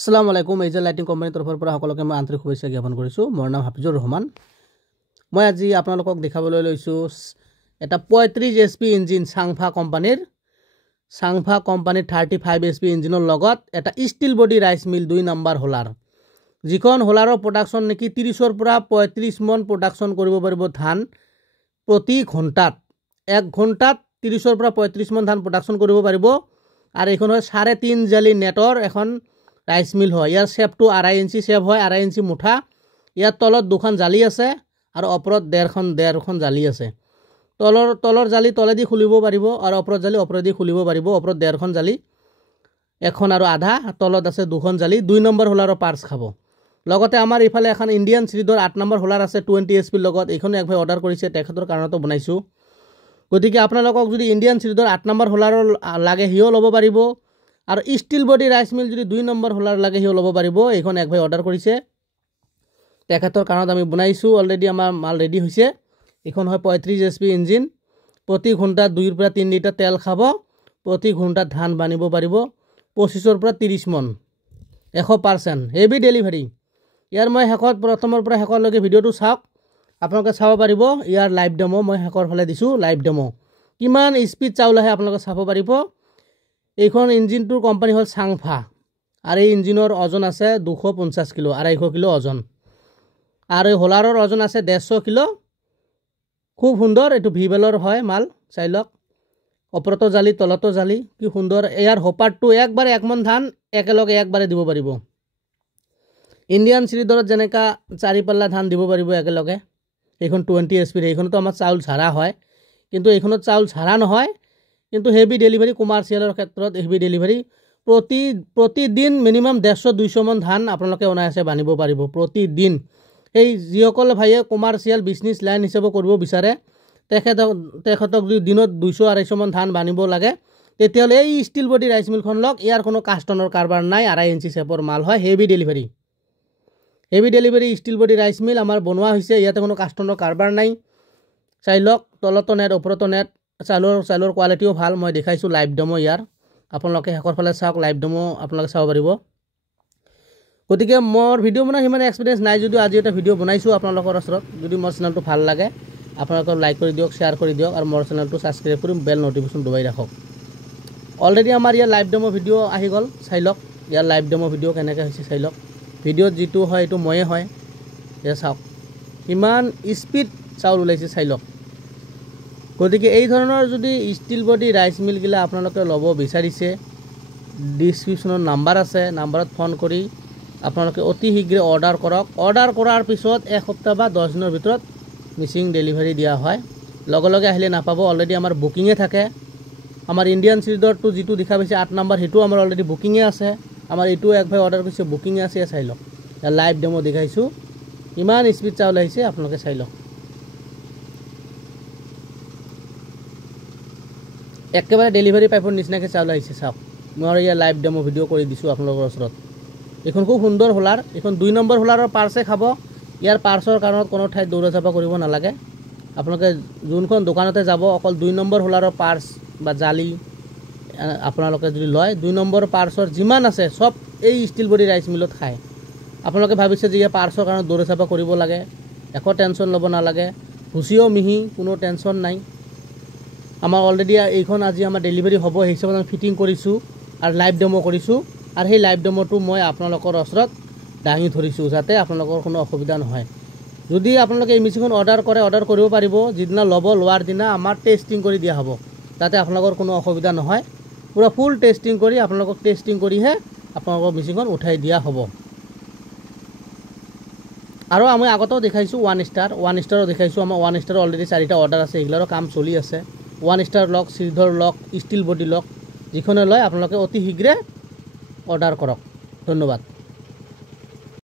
আসসালামু আলাইকুম। এজেল লাইটিং কোম্পানীৰ তৰফৰ পৰা সকলোকে মই আন্তৰিক শুভেচ্ছা জ্ঞাপন কৰিছোঁ। মোৰ নাম হাফিজুৰ ৰহমান। মই আজি আপোনালোকক দেখাবলৈ লৈছোঁ এটা 35 HP ইঞ্জিন চাংফা কোম্পানীৰ 35 HP ইঞ্জিনৰ লগত এটা steel body rice mill 2 number huller, যিখন হোলাৰৰ প্ৰডাকশ্যন নেকি 30ৰ পৰা 35 মন প্ৰডাকশ্যন কৰিব পাৰিব ধান প্ৰতি ঘণ্টাত। 1 ঘণ্টাত 30ৰ পৰা 35 মন ধান প্ৰডাকশ্যন কৰিব পাৰিব। আৰু এইখন হয় 3.5 জালি নেটৰ এখন রাইস মিল হয়। ইয়ার শেপটো 2.5 ইঞ্চি শেপ হয়, 2.5 ইঞ্চি মুঠা। ইয়ার তলত 2খন জালি আছে আর ওপৰত 1.5খন জালি আছে। তলৰ জালি তলেদি খুলিব পাৰিব আৰু ওপৰত জালি ওপৰেদি খুলিব পাৰিব। ওপৰত 1.5খন জালি, এখন আৰু আধা, তলত আছে 2খন জালি। 2 নম্বৰ হোলাৰৰ পাৰ্টছ খাব। লগতে আমাৰ ইফালে এখন ইণ্ডিয়ান সিৰিজৰ 8 নম্বৰ হোলাৰ আছে 20 HP লগত। এইখন এক ভাই অৰ্ডাৰ কৰিছে, তেখেতৰ কাৰণেতো বনাইছোঁ। গতিকে আপোনালোকক যদি ইণ্ডিয়ান সিৰিজৰ 8 নম্বৰ হোলাৰৰ লাগে হিও ল'ব পাৰিব, আৰু ষ্টিল বডি ৰাইচ মিল যদি 2 নম্বৰ হোলাৰ লাগে হিও ল'ব পাৰিব। এইখন এক ভাই অৰ্ডাৰ কৰিছে, তেখেতৰ কাৰণত আমি বনাইছোঁ। অলৰেডি আমাৰ মাল ৰেডি হৈছে। এইখন হয় 35 HP ইঞ্জিন। প্ৰতি ঘণ্টাত 2 পৰা 3 লিটাৰ তেল খাব। প্ৰতি ঘণ্টাত ধান বানিব পাৰিব 25ৰ পৰা 30 মন, 100% হেভি ডেলিভাৰী। ইয়াৰ মই শেষত প্ৰথমৰ পৰা শেষলৈকে ভিডিঅ'টো চাওক, আপোনালোকে চাব পাৰিব। ইয়াৰ লাইভ ডেমো মই শেষৰ ফালে দিছোঁ। লাইভ ডেমো কিমান স্পীড চাউল আহে আপোনালোকে চাব পাৰিব। এইখন ইঞ্জিনটোৰ কোম্পানী হ'ল চাংফা, আৰু এই ইঞ্জিনৰ ওজন আছে 250 কিলো, 250 কিলো ওজন। আৰু এই হোলাৰৰ ওজন আছে 150 কিলো। খুব সুন্দৰ, এইটো ভিবেলৰ হয় মাল, চাই লওক। ওপৰতো জালি তলতো জালি, কি সুন্দৰ। ইয়াৰ হোপাৰটো একবাৰে 1 মন ধান একেলগে একবাৰে দিব পাৰিব। ইণ্ডিয়ান চিলিণ্ডাৰত যেনেকা 4 পাল্লা ধান দিব পাৰিব একেলগে। এইখন 20 HP, এইখনতো আমাৰ চাউল ঝাৰা হয়, কিন্তু এইখনত চাউল ঝাৰা নহয়, কিন্তু হেভি ডেলিভাৰী। কমাৰ্চিয়েলৰ ক্ষেত্ৰত হেভি ডেলিভাৰী। প্ৰতিদিন মিনিমাম 150-200 মন ধান আপোনালোকে অনায়াসে বানিব পাৰিব প্ৰতিদিন। এই যিসকল ভাইয়ে কমাৰ্চিয়েল বিজনেছ লাইন হিচাপে কৰিব বিচাৰে, তেখেতক যদি দিনত 200-250 মন ধান বানিব লাগে, তেতিয়াহ'লে এই ষ্টিল বডি ৰাইচ মিলখন লওক। ইয়াৰ কোনো কাষ্টনৰ কাৰবাৰ নাই, 2.5 ইঞ্চি শেপৰ মাল হয়, heavy delivery. Heavy delivery steel body rice mill আমাৰ বনোৱা হৈছে। ইয়াতে কোনো কাষ্টনৰ কাৰবাৰ নাই, চাই লওক। তলতো নেট ওপৰতো নেট। চাউলৰ কোৱালিটিও ভাল। মই দেখাইছোঁ লাইভ ডেমো ইয়াৰ, আপোনালোকে শেষৰ ফালে চাওক। লাইভ ডেমো আপোনালোকে চাব পাৰিব। গতিকে মোৰ ভিডিঅ' বনোৱা সিমান এক্সপিৰিয়েঞ্চ নাই যদিও আজি এটা ভিডিঅ' বনাইছোঁ আপোনালোকৰ ওচৰত। যদি মোৰ চেনেলটো ভাল লাগে আপোনালোকে লাইক কৰি দিয়ক, শ্বেয়াৰ কৰি দিয়ক, আৰু মোৰ চেনেলটো ছাবস্ক্ৰাইব কৰি বেল নটিফিকেশ্যন দবাই ৰাখক। অলৰেডি আমাৰ ইয়াৰ লাইভ ডেমো ভিডিঅ' আহি গ'ল, চাই লওক। ইয়াৰ লাইভ ডেমো ভিডিঅ' কেনেকৈ হৈছে চাই লওক। ভিডিঅ'ত যিটো হয় এইটো ময়ে হয়। এয়া চাওক কিমান স্পীড চাউল ওলাইছে, চাই লওক। গতিকে এই ধৰণৰ যদি ষ্টিল বডি ৰাইচ মিলগিলা আপোনালোকে ল'ব বিচাৰিছে, ডিছক্ৰিপশ্যনত নাম্বাৰ আছে, নাম্বাৰত ফোন কৰি আপোনালোকে অতি শীঘ্ৰে অৰ্ডাৰ কৰক। অৰ্ডাৰ কৰাৰ পিছত 1 সপ্তাহ বা 10 দিনৰ ভিতৰত মিচিং ডেলিভাৰী দিয়া হয়। লগে লগে আহিলে নাপাব, অলৰেডি আমাৰ বুকিঙে থাকে। আমাৰ ইণ্ডিয়ান চিলিণ্ডাৰটো যিটো দেখা পাইছে 8 নম্বৰ, সেইটো আমাৰ অলৰেডি বুকিঙে আছে। আমাৰ এইটো এক ভাই অৰ্ডাৰ কৰিছে, বুকিঙে আছে, চাই লওক। লাইভ ডেমো দেখাইছোঁ, ইমান স্পীড চাউল আহিছে, আপোনালোকে চাই লওক। একেবাৰে ডেলিভাৰী পাইপৰ নিচিনাকৈ চাউল আহিছে, চাওক। মই ইয়াৰ লাইভ ডেমো ভিডিঅ' কৰি দিছোঁ আপোনালোকৰ ওচৰত। এইখন খুব সুন্দৰ হোলাৰ। এইখন 2 নম্বৰ হোলাৰৰ পাৰ্চে খাব। ইয়াৰ পাৰ্চৰ কাৰণত কোনো ঠাইত দৌৰা চাপা কৰিব নালাগে। আপোনালোকে যোনখন দোকানতে যাব, অকল 2 নম্বৰ হোলাৰৰ পাৰ্চ বা জালি আপোনালোকে যদি লয়, 2 নম্বৰ পাৰ্চৰ যিমান আছে চব এই ষ্টিল বডি ৰাইচ মিলত খায়। আপোনালোকে ভাবিছে যে ইয়াৰ পাৰ্চৰ কাৰণত দৌৰা চাপা কৰিব লাগে, একো টেনশ্যন ল'ব নালাগে। ভুচিও মিহি, কোনো টেনশ্যন নাই। আমাৰ অলৰেডি এইখন আজি আমাৰ ডেলিভাৰী হ'ব, সেই হিচাপত আমি ফিটিং কৰিছোঁ আৰু লাইভ ডেমো কৰিছোঁ। আৰু সেই লাইভ ডেমোটো মই আপোনালোকৰ ওচৰত দাঙি ধৰিছোঁ, যাতে আপোনালোকৰ কোনো অসুবিধা নহয়। যদি আপোনালোকে এই মেচিনখন অৰ্ডাৰ কৰে, অৰ্ডাৰ কৰিব পাৰিব। যিদিনা ল'ব, লোৱাৰ দিনা আমাৰ টেষ্টিং কৰি দিয়া হ'ব, যাতে আপোনালোকৰ কোনো অসুবিধা নহয়। পূৰা ফুল টেষ্টিং কৰি আপোনালোকক টেষ্টিং কৰিহে আপোনালোকৰ মেচিনখন উঠাই দিয়া হ'ব। আৰু আমি আগতেও দেখাইছোঁ 1 ষ্টাৰো দেখাইছোঁ। আমাৰ 1 ষ্টাৰৰ অলৰেডি 4টা অৰ্ডাৰ আছে, এইগিলাৰো কাম চলি আছে। 1 ষ্টাৰ লওক, শ্ৰীধৰ লওক, ষ্টিল বডি লওক, যিখনে লয় আপোনালোকে অতি শীঘ্ৰে অৰ্ডাৰ কৰক। ধন্যবাদ।